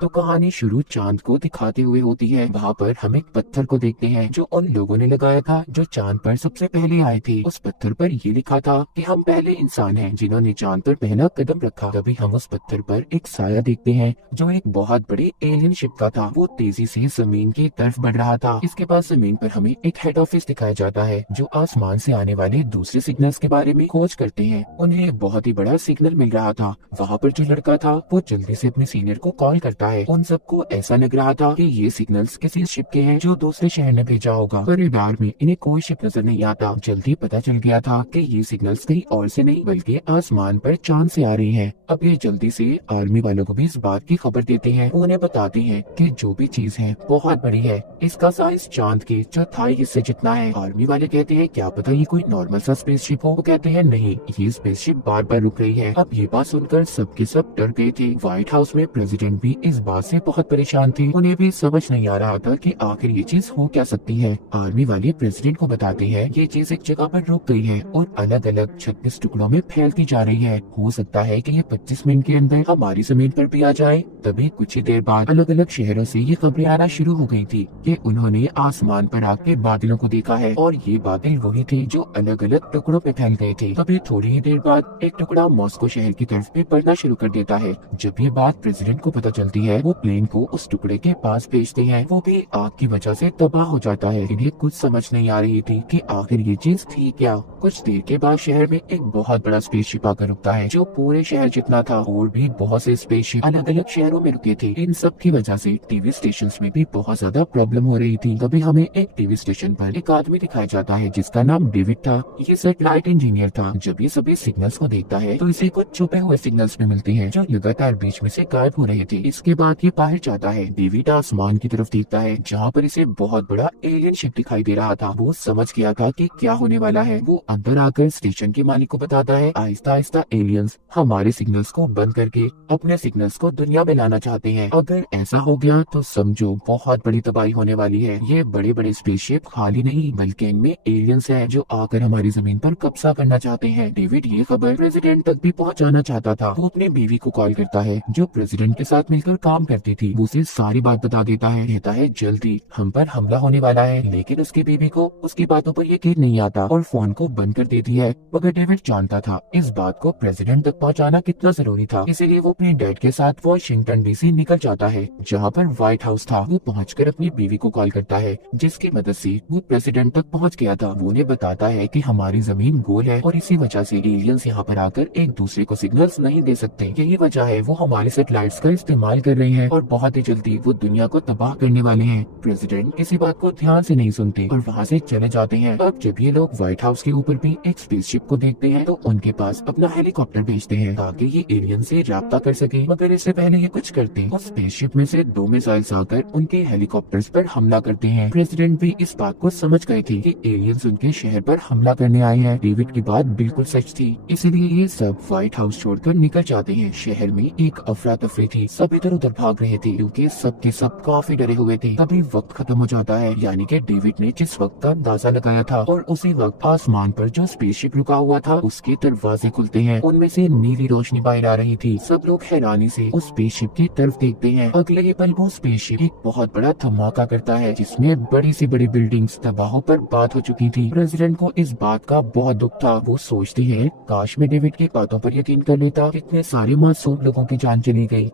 तो कहानी शुरू चांद को दिखाते हुए होती है। वहाँ पर हम एक पत्थर को देखते हैं जो उन लोगों ने लगाया था जो चांद पर सबसे पहले आए थे। उस पत्थर पर ये लिखा था कि हम पहले इंसान हैं जिन्होंने चांद पर पहला कदम रखा। तभी हम उस पत्थर पर एक साया देखते हैं जो एक बहुत बड़ी एलियन शिप का था। वो तेजी से जमीन की तरफ बढ़ रहा था। इसके बाद जमीन पर हमें एक हेड ऑफिस दिखाया जाता है जो आसमान से आने वाले दूसरे सिग्नल्स के बारे में खोज करते हैं। उन्हें बहुत ही बड़ा सिग्नल मिल रहा था। वहाँ पर जो लड़का था वो जल्दी से अपने सीनियर को कॉल करता है। उन सबको ऐसा लग रहा था कि ये सिग्नल्स किसी शिप के हैं जो दूसरे शहर ने भेजा होगा, पर रडार में इन्हें कोई शिप नजर नहीं आता। जल्दी पता चल गया था कि ये सिग्नल्स कहीं और से नहीं बल्कि आसमान पर चांद से आ रही हैं। अब ये जल्दी से आर्मी वालों को भी इस बात की खबर देते हैं। वो उन्हें बताते हैं कि जो भी चीज है बहुत बड़ी है, इसका साइज चांद के चौथाई हिस्से जितना है। आर्मी वाले कहते हैं क्या पता ये कोई नॉर्मल सा स्पेसशिप हो। वो कहते हैं नहीं, ये स्पेसशिप बार बार रुक रही है। अब ये बात सुनकर सबके सब डर गए थे। व्हाइट हाउस में प्रेसिडेंट भी इस बात से बहुत परेशान थे। उन्हें भी समझ नहीं आ रहा था कि आखिर ये चीज हो क्या सकती है। आर्मी वाले प्रेसिडेंट को बताते हैं ये चीज एक जगह पर रुक गई है और अलग अलग 36 टुकड़ों में फैलती जा रही है। हो सकता है कि ये 25 मिनट के अंदर हमारी जमीन पर भी आ जाए। तभी कुछ ही देर बाद अलग अलग शहरों से ये खबरें आना शुरू हो गई थी कि उन्होंने आसमान पर आके बादलों को देखा है और ये बादल वही थे जो अलग अलग टुकड़ों पे फैल गए थे। तभी थोड़ी ही देर बाद एक टुकड़ा मॉस्को शहर की तरफ भी बढ़ना शुरू कर देता है। जब ये बात प्रेसिडेंट को पता चलती है वो प्लेन को उस टुकड़े के पास भेजते हैं। वो भी आग की वजह से तबाह हो जाता है। इन्हें कुछ समझ नहीं आ रही थी कि आखिर ये चीज थी क्या। कुछ देर के बाद शहर में एक बहुत बड़ा स्पेसशिप आकर रुकता है जो पूरे शहर जितना था। और भी बहुत से स्पेसशिप अलग अलग शहरों में रुके थे। इन सब की वजह से टीवी स्टेशन में भी बहुत ज्यादा प्रॉब्लम हो रही थी। तभी हमें एक टीवी स्टेशन पर एक आदमी दिखाया जाता है जिसका नाम डेविड था। ये सैटेलाइट इंजीनियर था। जब ये सभी सिग्नल्स को देखता है तो इसे कुछ छुपे हुए सिग्नल्स भी मिलते हैं जो लगातार बीच में से गायब हो रहे थे। इसके बाद ये बाहर जाता है। डेविड आसमान की तरफ देखता है जहाँ पर इसे बहुत बड़ा एलियन शिप दिखाई दे रहा था। वो समझ गया था कि क्या होने वाला है। वो अंदर आकर स्टेशन के मालिक को बताता है आहिस्ता आहिस्ता एलियंस हमारे सिग्नल्स को बंद करके अपने सिग्नल्स को दुनिया में लाना चाहते हैं। अगर ऐसा हो गया तो समझो बहुत बड़ी तबाही होने वाली है। ये बड़े बड़े स्पेसशिप खाली नहीं बल्कि इनमें एलियंस हैं जो आकर हमारी जमीन पर कब्जा करना चाहते हैं। डेविड ये खबर प्रेसिडेंट तक भी पहुंचाना चाहता था। वो अपने बीवी को कॉल करता है जो प्रेसिडेंट के साथ मिलकर काम करती थी। वो उसे सारी बात बता देता है। कहता है जल्दी हम पर हमला होने वाला है। लेकिन उसकी बीवी को उसकी बातों पर यकीन नहीं आता और फोन को बंद कर देती है। मगर डेविड जानता था इस बात को प्रेसिडेंट तक पहुंचाना कितना जरूरी था। इसीलिए वो अपने डैड के साथ वॉशिंगटन डीसी निकल जाता है जहाँ पर व्हाइट हाउस था। वो पहुंचकर अपनी बीवी को कॉल करता है जिसकी मदद से वो प्रेसिडेंट तक पहुंच गया था। वो उन्हें बताता है कि हमारी जमीन गोल है और इसी वजह से एलियंस यहाँ पर आकर एक दूसरे को सिग्नल्स नहीं दे सकते। यही वजह है वो हमारे सैटेलाइट्स का इस्तेमाल कर रहे हैं और बहुत ही जल्दी वो दुनिया को तबाह करने वाले हैं। प्रेसिडेंट किसी बात को ध्यान से नहीं सुनते और वहाँ से चले जाते हैं। अब जब ये लोग व्हाइट हाउस के ऊपर भी एक स्पेसशिप को देखते हैं तो उनके पास अपना हेलीकॉप्टर भेजते हैं ताकि ये एलियन से राब्ता कर सके। मगर इससे पहले ये कुछ करते उस स्पेसशिप में से 2 मिसाइल्स आकर उनके हेलीकॉप्टर्स पर हमला करते हैं। प्रेसिडेंट भी इस बात को समझ गए थे कि एलियंस उनके शहर पर हमला करने आए हैं। डेविड की बात बिल्कुल सच थी, इसलिए ये सब व्हाइट हाउस छोड़कर निकल जाते हैं। शहर में एक अफरा तफरी थी। सब इधर उधर भाग रहे थे क्योंकि सबके सब काफी डरे हुए थे। तभी वक्त खत्म हो जाता है, यानी कि डेविड ने जिस वक्त का अंदाजा लगाया था और उसी वक्त आसमान पर जो स्पेसशिप रुका हुआ था उसके दरवाजे खुलते हैं। उनमें से नीली रोशनी बाहर आ रही थी। सब लोग हैरानी से उस स्पेसशिप की तरफ देखते हैं। अगले ही पल वो स्पेसशिप एक बहुत बड़ा धमाका करता है जिसमें बड़ी सी बड़ी बिल्डिंग्स तबाह पर बात हो चुकी थी। प्रेसिडेंट को इस बात का बहुत दुख था। वो सोचते हैं काश मैं डेविड की बातों पर यकीन कर लेता, कितने सारे मासूम लोगों की जान चली गई।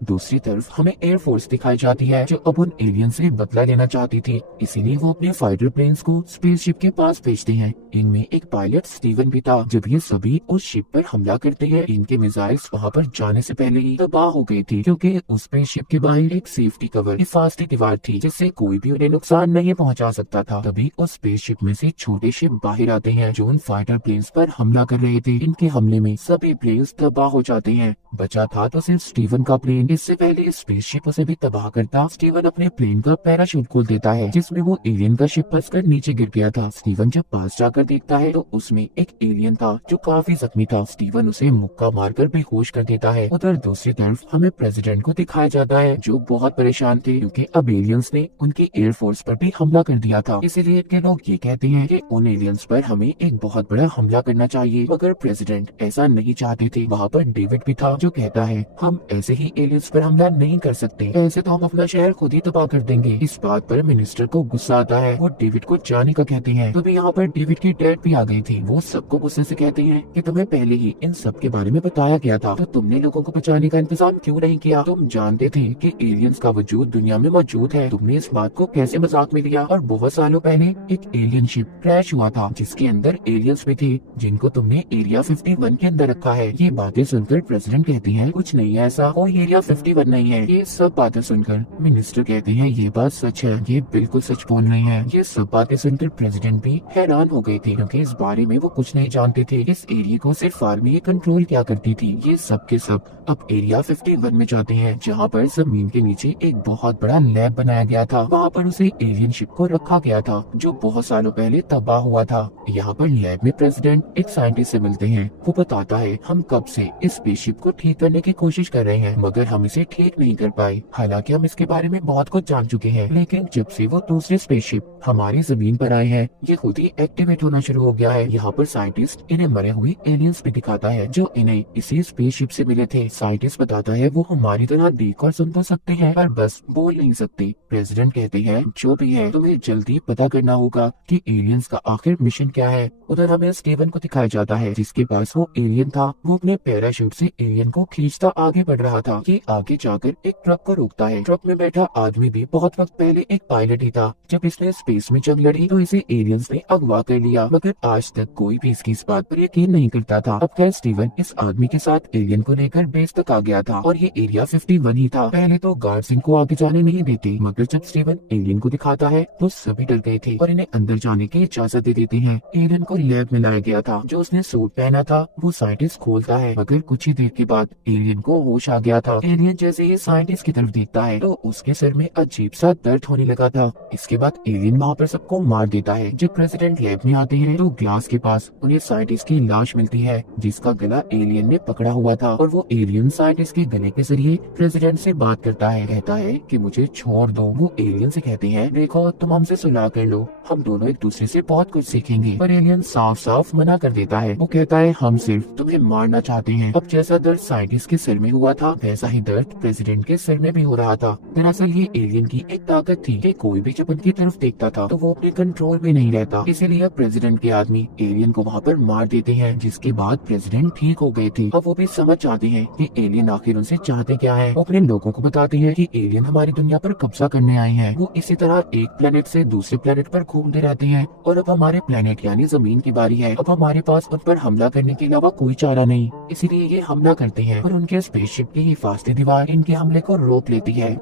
दूसरी तरफ हमें एयरफोर्स दिखाई जाती है जो अब उन एलियन से बदला लेना चाहती थी। इसीलिए वो अपने फाइटर प्लेन्स को स्पेसशिप के पास भेजते हैं। इनमें एक पायलट स्टीवन भी था। जब ये सभी उस शिप पर हमला करते हैं इनके मिसाइल्स वहाँ पर जाने से पहले ही तबाह हो गई थी क्योंकि उस स्पेसशिप के बाहर एक सेफ्टी कवर हिफाजती दीवार थी जिससे कोई भी उन्हें नुकसान नहीं पहुँचा सकता था। तभी उस स्पेसशिप में से छोटे शिप बाहर आते हैं जो उन फाइटर प्लेन्स पर हमला कर रहे थे। इनके हमले में सभी प्लेन्स तबाह हो जाते हैं। बचा था तो सिर्फ स्टीवन का प्लेन। इससे पहले स्पेसशिप उसे भी तबाह करता स्टीवन अपने प्लेन का पैराशूट खोल देता है जिसमें वो एलियन का शिप फंसकर नीचे गिर गया था। स्टीवन जब पास जाकर कर देखता है तो उसमें एक एलियन था जो काफी जख्मी था। स्टीवन उसे मुक्का मारकर बेहोश कर देता है। उधर दूसरी तरफ हमें प्रेसिडेंट को दिखाया जाता है जो बहुत परेशान थे क्योंकि अब एलियंस ने उनकी एयरफोर्स पर भी हमला कर दिया था। इसीलिए के लोग ये कहते हैं कि उन एलियंस पर हमें एक बहुत बड़ा हमला करना चाहिए, मगर प्रेसिडेंट ऐसा नहीं चाहते थे। वहाँ पर डेविड भी था जो कहता है हम ऐसे ही एलियंस पर हमला नहीं कर सकते, ऐसे तो हम अपना शहर खुद ही तबाह कर देंगे। इस बात पर मिनिस्टर को गुस्सा आता है, वो डेविड को जाने का कहते हैं। तभी यहाँ पर डेविड की डैड भी आ गई थी। वो सबको गुस्से से कहते हैं कि तुम्हें पहले ही इन सब के बारे में बताया गया था, तो तुमने लोगों को बचाने का इंतजाम क्यों नहीं किया? तुम जानते थे कि एलियंस का वजूद दुनिया में मौजूद है, तुमने इस बात को कैसे मजाक में लिया? और बहुत सालों पहले एक एलियन शिप क्रैश हुआ था जिसके अंदर एलियंस भी थे जिनको तुमने एरिया 51 के अंदर रखा है। ये बातें सुनकर प्रेसिडेंट कहती हैं कुछ नहीं है ऐसा, कोई एरिया 51 नहीं है। ये सब बातें सुनकर मिनिस्टर कहते हैं ये बात सच है, ये बिल्कुल सच बोल रहे हैं। ये सब बातें सुनकर प्रेसिडेंट भी हैरान हो गए थे क्योंकि इस बारे में वो कुछ नहीं जानते थे। इस एरिया को सिर्फ आर्मी ही कंट्रोल क्या करती थी। ये सब के सब अब एरिया 51 में जाते हैं जहाँ पर जमीन के नीचे एक बहुत बड़ा लैब बनाया गया था। वहाँ पर उसे एलियन शिप को रखा गया था जो बहुत सालों पहले तबाह हुआ था। यहाँ पर लैब में प्रेसिडेंट एक साइंटिस्ट से मिलते हैं। वो बताता है हम कब से इस स्पेसशिप को ठीक करने की कोशिश कर रहे हैं मगर हम इसे ठीक नहीं कर पाए। हालांकि हम इसके बारे में बहुत कुछ जान चुके हैं, लेकिन जब से वो दूसरे स्पेसशिप हमारी जमीन पर आए हैं ये खुद ही एक्टिवेट होना शुरू हो गया है। यहाँ पर साइंटिस्ट इन्हें मरे हुए एलियंस भी दिखाता है जो इन्हें इसी स्पेसशिप से मिले थे। साइंटिस्ट बताता है वो हमारी तरह देख और सुन तो सकते हैं पर बस बोल नहीं सकते। प्रेसिडेंट कहते हैं जो भी है तुम्हें जल्दी पता करना होगा कि एलियंस का आखिर मिशन क्या है। उधर हमें स्टीवन को दिखाया जाता है जिसके पास वो एलियन था। वो अपने पैराशूट से एलियन को खींचता आगे बढ़ रहा था। ये आगे जाकर एक ट्रक को रोकता है। ट्रक में बैठा आदमी भी बहुत वक्त पहले एक पायलट ही था। जब इसने स्पेस में जंग लड़ी तो इसे एलियंस ने अगवा कर लिया, मगर आज तक कोई भी इसकी इस बात पर यकीन नहीं करता था। अब खैर स्टीवन इस आदमी के साथ एलियन को लेकर बेस तक आ गया था और ये एरिया 51 ही था। पहले तो गार्ड्स इनको आगे जाने नहीं देते, मगर जब स्टीवन एलियन को दिखाता है तो सभी डर गए थे और इन्हें अंदर जाने की इजाजत दे देते हैं। एलियन को लैब में लाया गया था। जो उसने सूट पहना था वो साइंटिस्ट खोलता है, मगर कुछ ही देर के बाद एलियन को होश आ गया था। एलियन जैसे ही साइंटिस्ट की तरफ देखता है तो उसके सिर में अजीब सा दर्द होने लगा था। इसके बाद एलियन वहाँ पर सबको मार देता है। जब प्रेसिडेंट लैब में आते हैं तो ग्लास के पास उन्हें साइंटिस्ट की लाश मिलती है जिसका गला एलियन ने पकड़ा हुआ था और वो एलियन साइंटिस्ट के गले के जरिए प्रेसिडेंट से बात करता है। कहता है कि मुझे छोड़ दो। वो एलियन से कहते हैं देखो तुम हमसे सुलह कर लो, हम दोनों एक दूसरे से बहुत कुछ सीखेंगे। पर एलियन साफ साफ मना कर देता है। वो कहता है हम सिर्फ तुम्हें मारना चाहते हैं। अब जैसा दर्द साइंटिस्ट के सिर में हुआ था वैसा ही दर्द प्रेसिडेंट के सिर में भी हो रहा था। दरअसल ये एलियन की एक ताकत थी कि कोई भी जब उनकी तरफ देखता था तो वो अपने कंट्रोल में नहीं रहता। इसीलिए प्रेसिडेंट के आदमी एलियन को वहाँ पर मार देते हैं, जिसके बाद प्रेसिडेंट ठीक हो गए थे। अब वो भी समझ जाते हैं कि एलियन आखिर उनसे चाहते क्या है। वो अपने लोगों को बताते हैं कि एलियन हमारी दुनिया पर कब्जा करने आए हैं। वो इसी तरह एक प्लेनेट से दूसरे प्लेनेट पर घूमते रहते हैं और अब हमारे प्लेनेट यानी जमीन की बारी है। अब हमारे पास उन पर हमला करने के अलावा कोई चारा नहीं, इसीलिए ये हमला करते हैं और उनके स्पेसशिप की हिफाजती दीवार इनके हमले को रोक लेती है।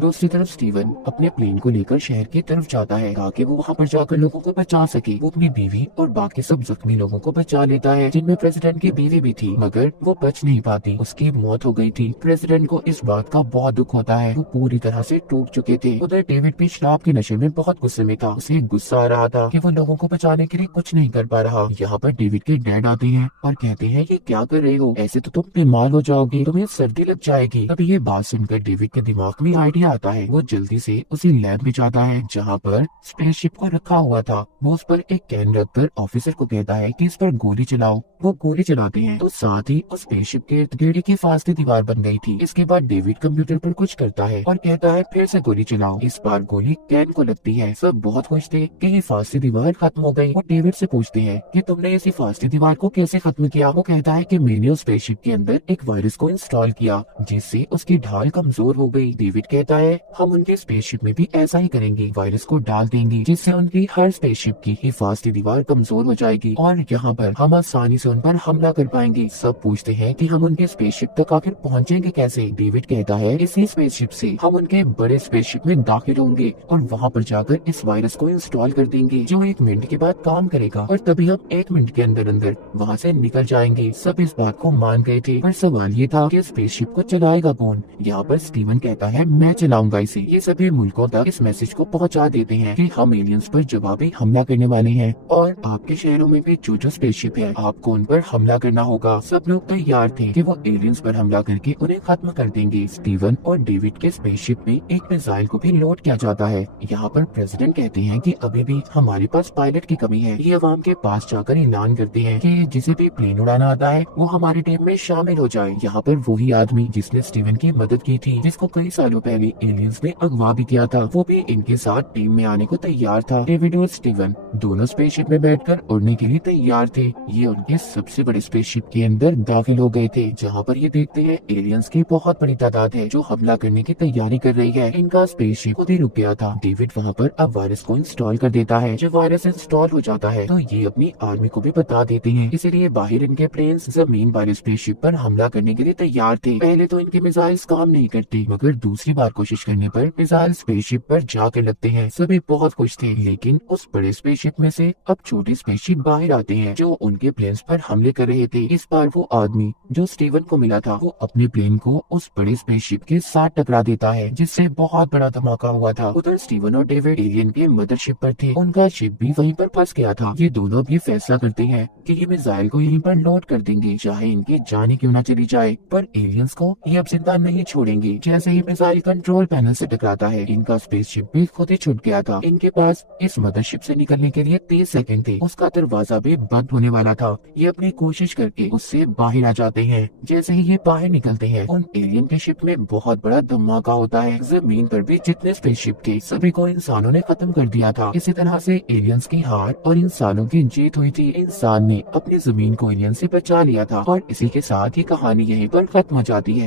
दूसरी तरफ स्टीवन अपने प्लेन को लेकर शहर की तरफ जाता है ताकि वो वहाँ पर जाकर लोगों को बचा सके। वो अपनी बीवी और बाकी सब जख्मी लोगों को बचा लेता है जिनमें प्रेसिडेंट की बीवी भी थी, मगर वो बच नहीं पाती, उसकी मौत हो गई थी। प्रेसिडेंट को इस बात का बहुत दुख होता है, वो पूरी तरह से टूट चुके थे। उधर डेविड भी शराब के नशे में बहुत गुस्से में था। उसे गुस्सा आ रहा था कि वो लोगों को बचाने के लिए कुछ नहीं कर पा रहा। यहाँ पर डेविड के डैड आते हैं और कहते हैं ये क्या कर रहे हो, ऐसे तो तुम बीमार हो जाओगे, तुम्हें सर्दी लग जाएगी। तभी ये बात सुनकर डेविड के दिमाग में आइडिया आता है। वो जल्दी से उसी लैब में जाता है जहाँ पर स्पेसशिप को रखा हुआ था। वो उस पर एक कैन रखकर ऑफिसर को कहता है कि इस पर गोली चलाओ। वो गोली चलाते हैं तो साथ ही उस स्पेसशिप के इर्द गिर्द की फासती दीवार बन गई थी। इसके बाद डेविड कंप्यूटर पर कुछ करता है और कहता है फिर से गोली चलाओ। इस बार गोली कैन को लगती है। सब बहुत खुश थे कि ये फासती दीवार खत्म हो गई। वो डेविड से पूछते हैं कि तुमने इसी फासती दीवार को कैसे खत्म किया। वो कहता है कि मैंने उस स्पेसशिप के अंदर एक वायरस को इंस्टॉल किया जिससे उसकी ढाल कमजोर हो गई। डेविड कहता है हम उनके स्पेसशिप में भी ऐसा ही करेंगे, वायरस को डाल देंगे जिससे उनकी हर स्पेसशिप की हिफाजती दीवार कमजोर हो जाएगी और यहाँ पर हम आसानी से उन पर हमला कर पाएंगे। सब पूछते हैं कि हम उनके स्पेसशिप तक आखिर पहुँचेंगे कैसे। डेविड कहता है इसी स्पेसशिप से हम उनके बड़े स्पेसशिप में दाखिल होंगे और वहाँ पर जाकर इस वायरस को इंस्टॉल कर देंगे जो 1 मिनट के बाद काम करेगा और तभी हम 1 मिनट के अंदर अंदर वहाँ से निकल जाएंगे। सब इस बात को मान गए थे, पर सवाल ये था कि स्पेसशिप को चलाएगा कौन। यहाँ पर स्टीवन कहता है मैं चलाऊंगा इसे। ये सभी मुल्कों तक इस मैसेज को पहुंचा देते हैं कि हम एलियंस पर जवाबी हमला हमला करने वाले हैं और आपके शहरों में भी जो स्पेसशिप है आपको उन पर हमला करना होगा। सब लोग तैयार थे कि वो एलियंस पर हमला करके उन्हें खत्म कर देंगे। स्टीवन और डेविड के स्पेसशिप में एक मिसाइल को भी लोड किया जाता है। यहाँ पर प्रेसिडेंट कहते हैं कि अभी भी हमारे पास पायलट की कमी है। ये अवाम के पास जाकर ऐलान करते हैं कि जिसे भी प्लेन उड़ाना आता है वो हमारी टीम में शामिल हो जाए। यहाँ पर वही आदमी जिसने स्टीवन की मदद की थी, जिसको कई सालों पहले एलियंस ने अगवा भी किया था, वो भी इनके साथ टीम में आने को तैयार था। डेविड और स्टीवन दोनों स्पेसशिप में बैठकर उड़ने के लिए तैयार थे। ये उनके सबसे बड़े स्पेसशिप के अंदर दाखिल हो गए थे, जहाँ पर ये देखते हैं एलियंस की बहुत बड़ी तादाद है जो हमला करने की तैयारी कर रही है। इनका स्पेसशिप खुद ही रुक गया था। डेविड वहाँ पर अब वायरस को इंस्टॉल कर देता है। जब वायरस इंस्टॉल हो जाता है तो ये अपनी आर्मी को भी बता देते हैं, इसीलिए बाहर इनके प्लेन्स जमीन वाले स्पेसशिप पर हमला करने के लिए तैयार थे। पहले तो इनके मिसाइल्स काम नहीं करते, मगर दूसरी बार कोशिश करने पर मिसाइल स्पेसशिप पर जाकर लगते हैं। सभी बहुत खुश थे, लेकिन उस बड़े स्पेसशिप में से अब छोटे स्पेसशिप बाहर आते हैं जो उनके प्लेन्स पर हमले कर रहे थे। इस बार वो आदमी जो स्टीवन को मिला था वो अपने प्लेन को उस बड़े स्पेसशिप के साथ टकरा देता है, जिससे बहुत बड़ा धमाका हुआ था। उधर स्टीवन और डेविड एलियन के मदरशिप पर थे, उनका शिप भी वहीं पर फंस गया था। ये दोनों भी फैसला करते हैं कि ये मिसाइल को यहीं पर लोड कर देंगे, चाहे इनकी जाने क्यों ना चली जाए। पर एलियंस को ये अब जिंदा नहीं छोड़ेंगे। जैसे ही मिसाइल कंट्रोल पैनल से टकराता है, इनका स्पेसशिप भी खुद ही छूट गया था। इनके पास इस मदरशिप से निकलने के लिए 30 सेकंड थे। उसका दरवाजा भी बंद होने वाला था। ये अपनी कोशिश करके उससे बाहर आ जाते हैं। जैसे ही ये बाहर निकलते हैं, उन एलियन के शिप में बहुत बड़ा धमाका होता है। जमीन पर भी जितने स्पेसशिप थे सभी को इंसानों ने खत्म कर दिया था। इसी तरह से एलियंस की हार और इंसानों की जीत हुई थी। इंसान ने अपनी जमीन को एलियन से बचा लिया था और इसी के साथ ही कहानी यहीं पर खत्म हो जाती है।